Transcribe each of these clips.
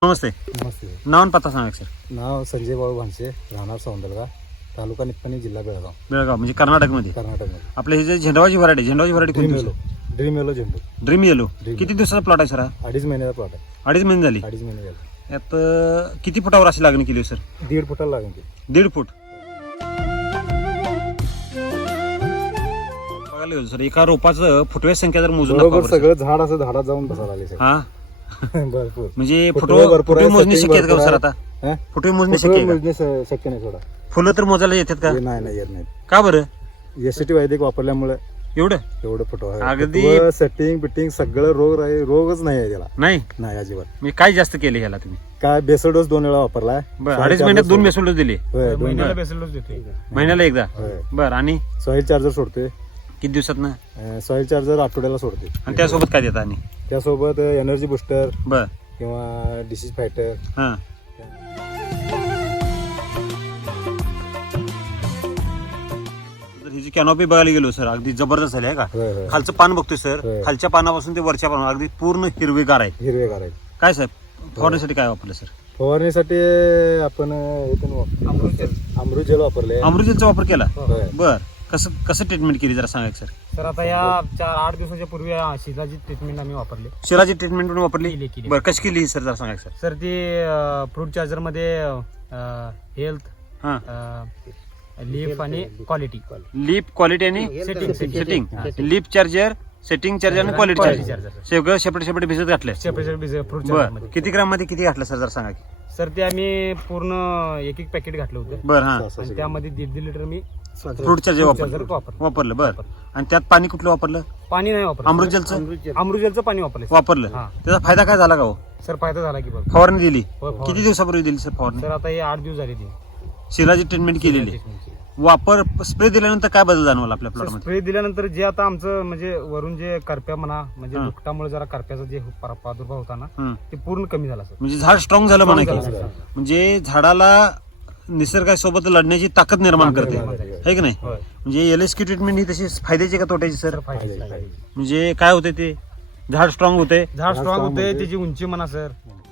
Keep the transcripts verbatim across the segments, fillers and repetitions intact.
नमस्ते. नमस्ते. नाव आणि पत्ता सांगा सर. नाव संजय बाळू भानसे, राहणार सौंदलगा, तालुका निप्पाणी, जिल्हा बेळगाव. बेळगाव म्हणजे कर्नाटकमध्ये. कर्नाटकमध्ये. आपले हे जे झेंडावाची व्हरायटी झेंडावाची व्हरायटी ड्रीम कोणती? येलो. ड्रीम येलो झेंडू. Dream yellow. ड्रीम किती दिवसाचा प्लॉट आहे सर हा? अडीच महिन्याचा प्लॉट आहे. अडीच महिने झाली. अडीच महिने झाले. यात अं, किती फुटावर अशी लागणी केली सर? दीड फुटाला लागेल ते. दीड फूट. बघायला गेलो सर एका रोपाचं फुटव्याची संख्या जर मोजून बरोबर दाखवा बरं सगळं झाड असं झाडात जाऊन बसायला आले सर. हा भरपूर म्हणजे फुटवे फुटवे भरपूर आहे, फुटवे मोजणी setting शक्य आहे का भरपूर सर आहे. आता? हा? फुटवे मोजणी फुटवे शक्य आहे का? मोजणे स- शक्य नाही थोडा. फुलं तर मोजायला येतात का? हे नाही नाही येत नाही. का बरं एस टी वैदिक वापरल्यामुळे एवढं? एवढं फुटवा आहे. अगदी- फुटवं, सेटिंग बिटिंग सगळं रोग राही- रोगच नाही आहे त्याला. नाही नाही अजिबात. मी काय जास्त केले ह्याला तुम्ही? काय बेसल डोस दोन वेळा वापरलाय. बरं अडीच महिन्यात दोन मेसोल दिले. होय, दोन महिन्याला वेळा. बेसल डोस देतोय. महिन्याला एकदा. होय. बरं आणि सॉइल चार्जर सोडतोय. किती दिवसात ना? सॉइल चार्जर आठवड्याला सोडते. आणि त्यासोबत काय देता? आणि त्यासोबत एनर्जी बुस्टर बर किंवा डिसीज फायटर. हा ही जी कॅनॉपी बघायला गेलो सर अगदी जबरदस्त झाली आहे का? होय, होय. खालचं पान बघतोय सर. होय. खालच्या पानापासून ते वरच्या पाना अगदी पूर्ण हिरवेगार आहे. हिरवेगार आहे. काय साहेब फवारण्यासाठी काय वापरलं सर? फवारणीसाठी आपण हे पण वाप- अमृत जेल वापरले. अमृतजलचा वापर केला. होय. बर कसं कसं ट्रीटमेंट केली जरा सांगा सर. सर आता या चार आठ दिवसाच्या पूर्वी या शिजाची ट्रीटमेंट आम्ही वापरली. शिराची ट्रीटमेंट पण वापरली. केली, केली. बरं कशी केली सर जरा सांगा सर. सर ती फ्रूट चार्जर मध्ये हेल्थ हा लीफ आणि क्वालिटी लिप क्वालिटी आणि setting setting lip charger setting charger आणि क्वालिटी Quality चार्जर charger. सगळं सेपरेट सेपरेट भिजत घातलंय. सेपरेट फ्रूट चार्जर बर मध्ये. किती ग्राम मध्ये किती घातलं सर जरा सांगा की. सर ते आम्ही पूर्ण एक एक पॅकेट घातलं होतं बर हा आणि त्यामध्ये दीड दीड लिटर मी फ्रूट चार्जर fruit वापरलं charger वापरलं. वापरलं बर आणि त्यात पाणी कुठलं वापरलं? पाणी नाही वापरलं. अमृतजलचं अमृतजलचं पाणी वापरलं. वापरलं. हा. त्याचा फायदा काय झाला का हो? सर फायदा झाला की बघ. फवारणी दिली. होय, फवारणी. किती दिवसापूर्वी दिली सर फवारणी? सर आता हे आठ दिवस झाले ती शिराची ट्रीटमेंट केलेली. वापर स्प्रे दिल्यानंतर काय बदल जाणवला आपल्या प्लॉट मध्ये? स्प्रे दिल्यानंतर जे आता आमचं म्हणजे वरून जे करप्या म्हणा म्हणजे हा. दुखटामुळे जरा करप्याचा जे पर- प्रादुर्भाव होता ना हं. ते पूर्ण कमी झाला सर. म्हणजे झाड स्ट्रॉंग झालं म्हणा Strong की. झालं, म्हणजे झाडाला निसर्गासोबत लढण्याची ताकद निर्माण करते है की नाही? होय. म्हणजे एल एस की ट्रीटमेंट ही तशी फायद्याची का तोट्याची सर? सर फायदा झाला. म्हणजे काय होते ते झाड स्ट्रॉंग होते. झाड स्ट्रॉंग strong होते होते. त्याची उंची म्हणा सर.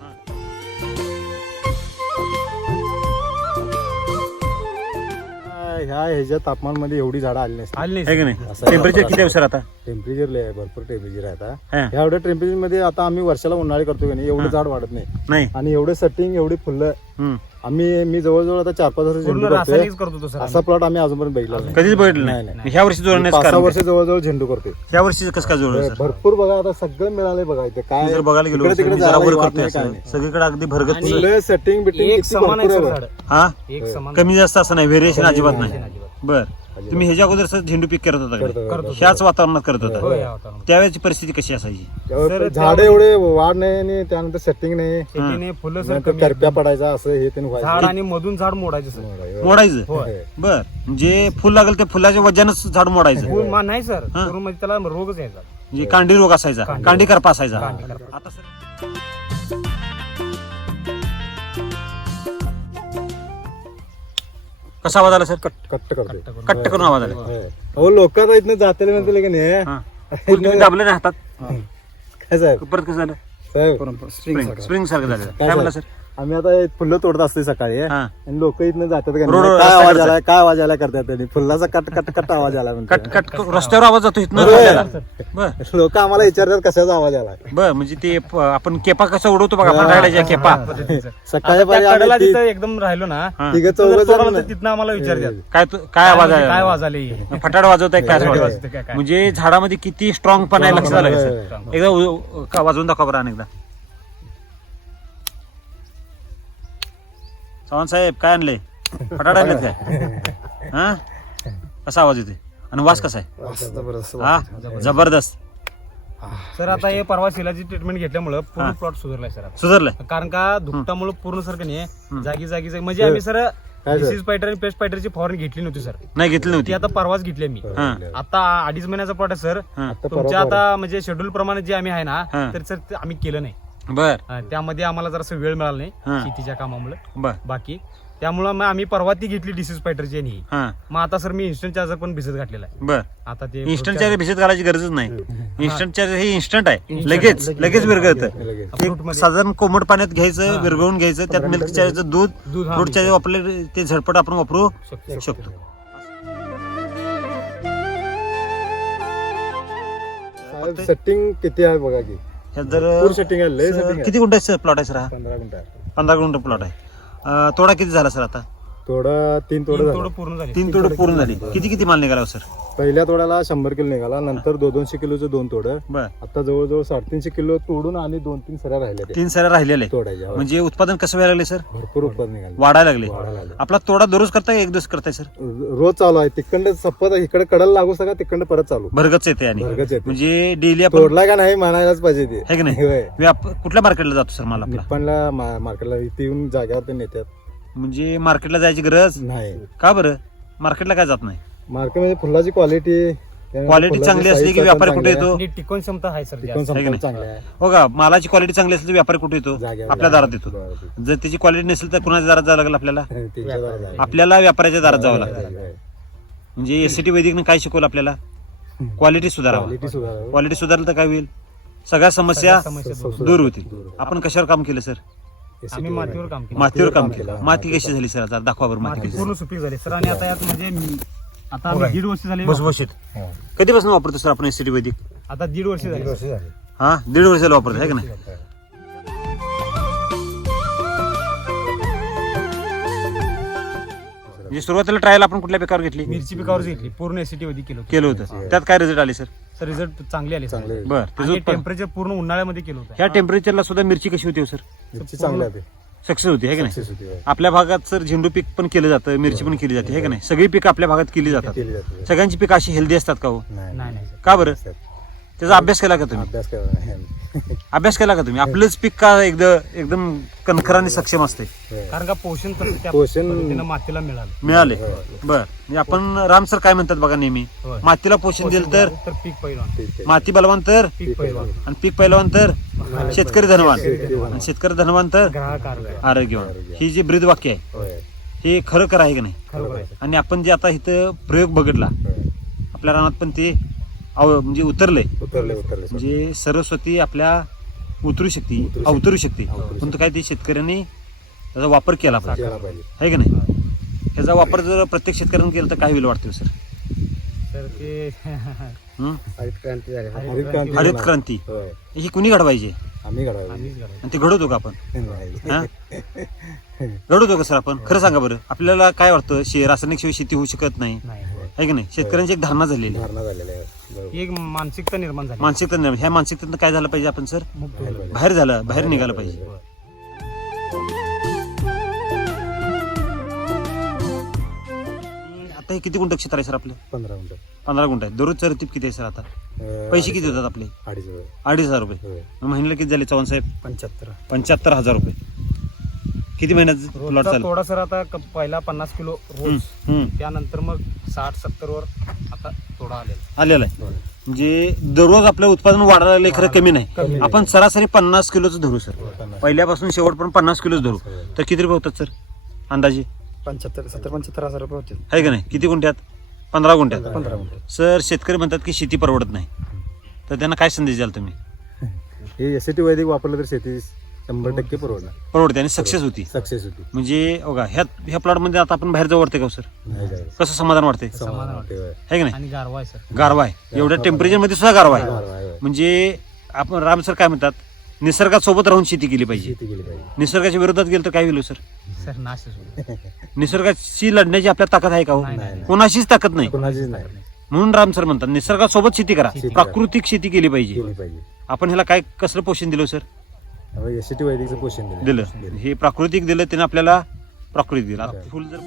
ह्या ह्याच्या तापमान मध्ये एवढी झाडं आली नसते. आली नाही है की सर. नाही? असं टेम्परेचर आहे. किती आहे सर आता? टेम्परेचर लय आहे, भरपूर टेम्परेचर आहे आता. हा. ह्या एवढ्या टेम्परेचर मध्ये आता आम्ही वर्षाला उन्हाळी करतो की नाही एवढं हा. झाड वाढत नाही. नाही आणि एवढे सेटिंग एवढी फुलं हम्म. आम्ही मी जवळजवळ आता चार पाच वर्ष पूर्ण झेंडू करतोय. रासायनिक करत होतो सर असा प्लॉट आम्ही अजूनपर्यंत बघितला नाही. कधीच बघितलं नाही, नाही. नाही. ह्या वर्षी मी जोडण्याचं पाच सहा कारण वर्ष काय? जवळजवळ झेंडू करतोय. ह्या वर्षी कसं काय जोडलं सर? भरपूर बघा आता सगळं मिळालंय बघा इथे काय मी जर बघायला गेलो इकडे सर, तिकडे मी जरा जायला वर वाट करतोय नाही, काय असं. नाही. सगळीकडे अगदी भरगत आणि- फुलं सेटिंग बिटिंग एक किती समान आहे भरपूर सर आहे झाड. बघा. हा एक समान कमी जास्त असं नाही व्हेरिएशन अजिबात नाही, नाही. अजिबात. बर तुम्ही ह्याच्या अगोदर सर झेंडू पीक करत होता का? करतो, करतो. ह्याच वातावरणात करत होय, होता. या वातावरणात. त्यावेळेची परिस्थिती कशी असायची? त्यावर सर, झाडं त्यामध्ये- एवढे वाढ नाही आणि त्यानंतर सेटिंग नाही. शेतीने फुलं सर नंतर कमी. करप्या पडायचा असं हे ते झाड व्हायचं. आणि मधून झाड मोडायचं सर. मोडायचं. होय. बर म्हणजे फुल लागेल ते फुलाच्या वजनच झाड मोडायचं. फुल मा- नाही सर हा. पूर्ण म्हणजे त्याला रोगच यायचा. म्हणजे कांडी रोग असायचा. कांडी कांडी करपा असायचा. कांडी करपा. आता सर कसा आवाज आला सर? कट कट्ट करतोय. कट्ट करून. कट्ट करून आवाज आला. होय. अहो लोक आता इथनं जाते म्हणते की नाही हा. फुल तुम्ही दाबले नाही हातात. काय साहेब परत कसं झालं? साहेब स्प्रिंग स्प्रिंग सारखं झालं. काय काय म्हणला साहेब? सर? आम्ही आता फुलं तोडत असते सकाळी हा. आणि लोक इथनं जातात का रोड- नाही, काय रस्ता आवाज करतात. आलाय काय आवाज आलाय करतात त्यांनी फुलाचा कट कट कट आवाज आला कट म्हणतात. कट रस्त्यावर आवाज जातो इथनं होय. आपल्याला. बर लोक आम्हाला विचारतात कशाचा आवाज आलाय. बर म्हणजे ते प- आपण केपा कसा उडवतो बघा फटाकड्याच्या केपा. सकाळी आता पारी त्या कडेला आम्ही तिथं एकदम राहिलो ना हा. तिघं तर चौघं सोडायला जण तर तिथनं आम्हाला विचारतात काय तू- काय आवाज म्हणजे काय आहे? आवाज आले फटाड वाजवताय काय फटाड वाजवताय? वाजवताय काय- काय? म्हणजे झाडामध्ये किती स्ट्रॉंग पण आहे लक्ष झालं का होय. सर? एकदा उ- का वाजवून दाखवा बरं अनेकदा. चव्हाण साहेब काय आणले? फटाड आणलेत काय? हा कसा आवाज येते आणि वास कसा आहे? हा जबरदस्त. सर आता हे परवा शिलाची ट्रीटमेंट घेतल्यामुळे पूर्ण हा. प्लॉट सुधारलाय सर आता. सुधारलंय. कारण का दुखटामुळे पूर्ण सर का नाही जागी जागी जागी म्हणजे आम्ही सर काय सर? डिसीज फायटर आणि पेस्ट फायटरची फवारणी घेतली नव्हती सर. नाही घेतली ती नव्हती. आता परवाच घेतली मी. हा. आता अडीच महिन्याचा प्लॉट आहे सर. हा. तुमच्या आता म्हणजे शेड्यूल प्रमाणे जे आम्ही आहे ना हा. तर सर ते आम्ही केलं नाही. बर हा, त्यामध्ये आम्हाला जरासा वेळ मिळाला नाही हा. शेतीच्या कामामुळे बर बाकी त्यामुळे मग आम्ही परवा ती घेतली डिसीज फायटरची आणि ही. हा मग आता सर मी इन्स्टंट चार्जर पण भिजत घातलेला आहे. बर आता ते इन्स्टंट चार्जर भिजत घालायची गरजच नाही. इन्स्टंट चार्जर हे इन्स्टंट आहे, लगेच लगेच विरघळतं. लगेच. एक साधारण कोमट पाण्यात घ्यायचं, विरघळून घ्यायचं, त्यात मिल्क चार्जरचं दूध दूध हा फ्रूट चार्जर वापरले ते झटपट आपण वापरू शकतो. शकतो. साहेब सेटिंग किती आहे बघा की ह्यात जर पूर सेटिंग आहे, लय सर, सेटिंग आहे. किती गुंठाचा प्लॉट आहे सर हा? पंधरा गुंठ आहे. पंधरा गुंठ प्लॉट आहे. अं, तोडा किती झाला सर आता? थोडा तीन तोडं तीन झालं. तोडं पूर्ण झाली. तीन तोड पूर्ण झाली. किती किती माल निघाला हो सर? पहिल्या तोड्याला शंभर किलो निघाला, नंतर दोन दोनशे किलोचं दोन तोडं. बर आता जवळजवळ साडेतीनशे किलो तोडून आणि दोन तीन सऱ्या राहिल्या ते तीन सऱ्या राहिलेले तोडायच्या. हो. म्हणजे उत्पादन कसं व्हायला लागले सर? भरपूर उत्पादन निघाले, वाढायला लागले. वाढायला लागले. आपला तोडा दररोज करताय एक दिवस करताय सर? रोज चालू आहे. तिकडं सपत इकडे कडल लागू सगळं तिकडं परत चालू भरगच येते आणि भरगच येते. म्हणजे डेली आपण तोडला का नाही म्हणायलाच पाहिजे ते है की नाही? होय. व्याप कुठल्या मार्केटला जातो सर माल आपला? निप्पणला मा- मार्केटला इथे येऊन जाग्यावर ते नेतात. म्हणजे मार्केटला जायची गरज नाही, का बरं? मार्केटला काय जात नाही? मार्केटमध्ये फुलाची क्वालिटी क्वालिटी चांगली असली की व्यापारी कुठे येतो? आणि टिकवून क्षमता आहे सर जास्त. आहे की नाही? चांगला आहे. हो का? मालाची क्वालिटी चांगली असली तर व्यापारी कुठे येतो? जाग्यावर. आपल्या दारात येतो. बरोबर. जर त्याची क्वालिटी नसेल तर कुणाच्या दारात जावं लागेल आपल्याला? तीनशे दारा जागा. आपल्याला व्यापाऱ्याच्या दारात जावं लागेल. होय. म्हणजे एसटी वैदिकने काय शिकवलं आपल्याला? क्वालिटी सुधारावं. क्वालिटी सुधारावं. क्वालिटी सुधारलं तर काय होईल? सगळ्या समस्या समस्या दूर. दूर होतील. आपण कशावर काम केलं सर? आम्ही मातीवर काम केलं. मातीवर काम केलं. केलं. माती कशी झाली सर? आता दाखवा बरं माती माती कशी पूर्ण सुपीक झाली सर. आणि आता यात म्हणजे मी- आता आम्ही दीड वर्ष झाले भुसभुशीत. हो. कधीपासून वापरतो सर आपण एसटी वैदिक? आता दीड वर्ष झाली वर्ष झाली. हा दीड वर्षाला वापरतो आहे का नाही? म्हणजे सुरुवातीला ट्रायल आपण कुठल्या पिकावर घेतली? मिरची पिकावर घेतली. पूर्ण एसीटी मध्ये केलं होतं. केलं होतं. त्यात काय रिझल्ट आले सर? सर रिझल्ट चांगले आले सर. चांगले बर त्याचं आणि उत्पन्न- टेम्परेचर पूर्ण उन्हाळ्यामध्ये केलं होतं. ह्या टेम्परेचरला सुद्धा मिरची कशी होती हो सर? मिरची चांगली आहे. सक्सेस होती आहे का नाही? सक्सेस होती, होय. आपल्या भागात सर झेंडू पीक पण केलं जातं, मिरची पण केली जाते आहे का नाही? सगळी पीक आपल्या भागात केली जातात. केली जाते. सगळ्यांची पीक अशी हेल्दी असतात का हो? नाही नाही नाही सर. का बरं? सर, त्याचा अभ्यास केला का तुम्ही? अभ्यास करा नाही. अभ्यास केला का तुम्ही? आपलंच पीक का एकदम एकदम कणखर आणि सक्षम असते? होय. कारण का पोषण तसं त्या पोषण- पद्धतीनं मातीला मिळालं. मिळाले. बर म्हणजे आपण राम सर काय म्हणतात बघा नेहमी, होय. मातीला पोषण दिलं तर तर पीक पैलवान. ठीक आहे. माती बलवान तर पीक पैलवान. आणि पीक पहिलवान तर शेतकरी धनवान शेतकरी धनवान. आणि शेतकरी धनवान तर ग्राहक आरोग्य. आरोग्यवान. आरोग्यवान. ही जी ब्रीद वाक्य आहे होय. हे खरोखर आहे की नाही? खरोबर आहे सर. आणि आपण जे आता इथं प्रयोग बघितला होय. आपल्या रानात पण ते अव- म्हणजे उतरले. उतरले उतरले सर. म्हणजे सरस्वती आपल्या उतरू शकते, उतरू शकते. अवतरू शकते. अवतरू पण तो काय ते शेतकऱ्यांनी त्याचा वापर केला पाहिजे केला पाहिजे. आहे की नाही? ह्याचा वापर जर प्रत्येक शेतकऱ्यांनी केला तर काय होईल वाटतं सर? तर ते हं? हरित क्रांती झाली. हरित हरित क्रांती हरित होणार. क्रांती होय. ही कुणी घडवायची? आम्ही घडवायची. आम्हीच करायचं. आणि ते घडवतो का आपण? नाही. हा? घडवतो का सर आपण? खरं सांगा बरं, आपल्याला काय वाटतं? शे रासायनिक शिवाय शेती होऊ शकत नाही नाही आहे की नाही? शेतकऱ्यांची एक धारणा झालेली आहे. धारणा झालेला आहे. बरोबर. ही एक मानसिकता निर्माण झाली. मानसिकता निर्माण- ह्या मानसिकतेतनं काय झालं पाहिजे आपण सर? मुक्त झालं. बाहेर झालं, बाहेर निघालं पाहिजे. होय. आता हे किती गुंठ क्षेत्र आहे सर आपलं? पंधरा मिनिटं. पंधरा गुंठ आहे. दररोजचं रतीप किती आहे सर आता? अं, पैसे किती होतात आपले? अडीच वेळ. अडीच हजार रुपये. होय. मग महिन्याला किती झाले चव्हाण साहेब? पंच्याहत्तर. पंच्याहत्तर हजार रुपये. किती महिन्यात प्लॉट रोजचा चालू? तोडा सर आता क- पहिला पन्नास किलो हम्म, रोज. हम्म. त्यानंतर मग साठ सत्तर वर आता तोडा आलेला. आलेलं आहे. होय. म्हणजे दररोज आपलं उत्पादन वाढायला लागलंय, खरं कमी नाही. कमी आपण सरासरी पन्नास किलोच धरू सर. पन्नास. पहिल्यापासून शेवटपर्यंत पन्नास किलोच धरू तर किती रुपये होतात सर अंदाजे? पंच्याहत्तर सत्तर पंच्याहत्तर हजार रुपये होते. आहे का नाही? किती गुंठ्यात? पंधरा गुंठ्यात. पंधरा मिनिटं. सर शेतकरी म्हणतात की शेती परवडत नाही, तर त्यांना काय संदेश द्याल तुम्ही? हे एस टी वैदिक वापरलं तर शेती शंभर टक्के परवडणार. परवडते आणि सक्सेस होती. सक्सेस होती. म्हणजे बघा ह्या ह्या प्लॉटमध्ये आता आपण बाहेर जाऊ वाटते का हो सर? नाही जायचं. कसं समाधान वाटते? समाधान वाटते. होय. आहे की नाही? आणि गारवा आहे सर. गारवा आहे. एवढ्या टेम्परेचर मध्ये सुद्धा गारवा आहे. गारवा आहे, होय. म्हणजे आपण राम सर काय म्हणतात, निसर्गात सोबत राहून शेती केली पाहिजे. शेती केली पाहिजे. निसर्गाच्या विरोधात गेलं तर काय होईल हो सर? सर नाशच होईल. निसर्गाशी लढण्याची आपल्या ताकद आहे का हो? नाही, नाही. कोणाशीच ताकद नाही. कोणाचीच नाही. म्हणून राम सर म्हणतात निसर्गासोबत शेती करा, शेती करा. प्राकृतिक शेती केली पाहिजे. केली पाहिजे. आपण ह्याला काय कसलं पोषण दिलं सर? एस टी वैदिकचं पोषण दिलं. दिलं. हे प्राकृतिक दिलं, त्याने आपल्याला प्राकृतिक दिलं. आता फुल जर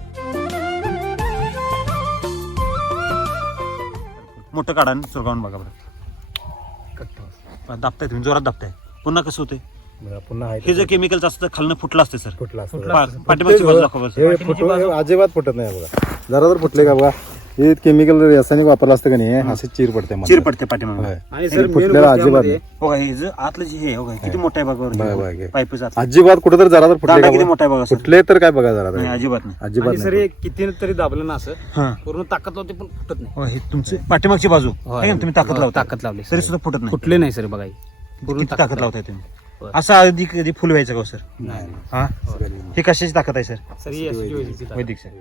मोठं काढा आणि चुरगावून बघा बरं. दाबताय तुम्ही, जोरात दाबताय. पुन्हा कसं होतंय? बरं, पुन्हा आहे हे जर केमिकलचं असतं तर खालनं फुटलं असतं सर. फुटला असतो. फुटला. पा- पाठीमागची बाजू दाखवा बरं सर. हे फुटू- हे अजिबात फुटत नाही बघा. जरा जर फुटले का बघा हे केमिकल रासायनिक वापरलं असतं का नाही असं चिर पडते चिर पडते पाठीमागे होय. आणि सर फुटलेला अजिबात नाही. हो का, हे जे आतलं जे हे हो का, किती मोठं आहे बघा, बघा. बघा पाईपच आत अजिबात कुठं तर जरा तर फुटले दांडा का किती बघा. मोठा आहे बघा सर. फुटले तर काय बघा जरा नाही तर. अजिबात नाही. अजिबात आणि सर नाही. हे किती तरी दाबलं ना असं हा पूर्ण ताकद लावते पण फुटत नाही. हो, हे तुमची पाठीमागची बाजू आहे ना, तुम्ही ताकद हो, लावता ताकद लावली तरी सुद्धा फुटत नाही. फुटले नाही सर बघा हे. पूर्ण किती ताकद लावताय तुम्ही होय. असं आधी कधी फुल व्हायचं का हो, सर? नाही हा हे कशाची ताकद आहे सर? सर ही अशी वैदिकची ताकद. वैदिक सर.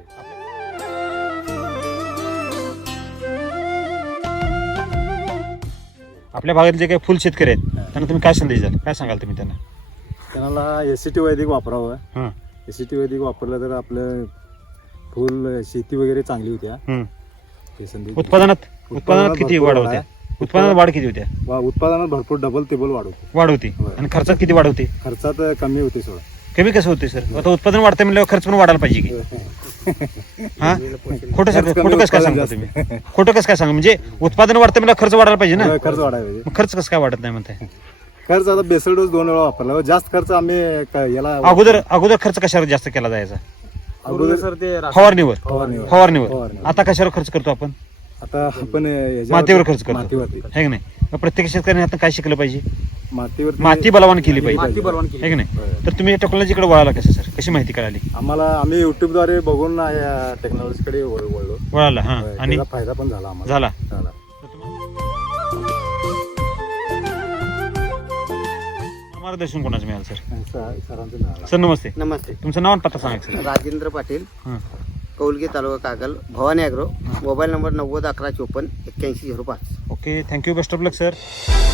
आपल्या भागात जे काही फुल शेतकरी आहेत त्यांना तुम्ही काय संदेश द्याल, काय सांगाल तुम्ही त्यांना? त्यांना एसीटी वैदिक वापरावं. हं, एसीटी वैदिक वापरलं तर आपलं फुल शेती वगैरे चांगली होत्या. हं. हे संदेश उत्पादनात उत्पादनात किती भरपूर वाढ वाढ होते? आहे. उत्पादनात वाढ किती होत्या? वा- उत्पादनात भरपूर डबल टेबल वाढवते. वाढ होती होय. आणि खर्चात किती वाढ होते? खर्चात कमी होते सोडा. कमी कसं होते सर? आता उत्पादन वाढतं म्हणल्यावर खर्च पण वाढायला पाहिजे की? हा खोटं सर, खर्च कमी, खोटं कसं काय उत्पादन सांगता जास्त. तुम्ही? खोटं कसं काय सांगा? म्हणजे उत्पादन वाढतं म्हणल्यावर खर्च वाढायला पाहिजे ना? होय, खर्च वाढायला पाहिजे. मग खर्च कसं काय वाढत नाही म्हणताय? खर्च आता बेसल डोस दोन वेळा वापरला. जास्त खर्च आम्ही क- याला अगोदर अगोदर खर्च कशावर जास्त केला जायचा? पूर्ण सर ते रासायनिक- फवारणीवर फवारणीवर. फवारणीवर फवारणीवर. आता कशावर खर्च करतो आपण? आता आपण याच्यावर- मातीवर खर्च करतो मातीवरती है की नाही? मग प्रत्येक शेतकऱ्याने आता काय शिकलं पाहिजे? मातीवरती माती बलवान केली माती पाहिजे बलवान है केली. की नाही? होय. तर तुम्ही टेक्नॉलॉजीकडे वळाला कसं सर? कशी माहिती कळाली? आम्हाला आम्ही युट्यूबद्वारे बघून या टेक्नॉलॉजीकडे वळ- वळलो. वळाला हा होय, आणि त्याचा फायदा पण झाला आम्हाला. झाला. झाला. मार्गदर्शन कोणाचं मिळालं सर? सर- सरांचं मिळालं. सर नमस्ते, नमस्ते. तुमचं नाव आणि पत्ता सांगा सर. राजेंद्र पाटील, हं. Kaulgi taluka Kagal, Bhavani agro. Mobile number नव्वद अकरा चोपन्न एक्क्याऐंशी झिरो पाच. Okay, thank you, best of luck sir.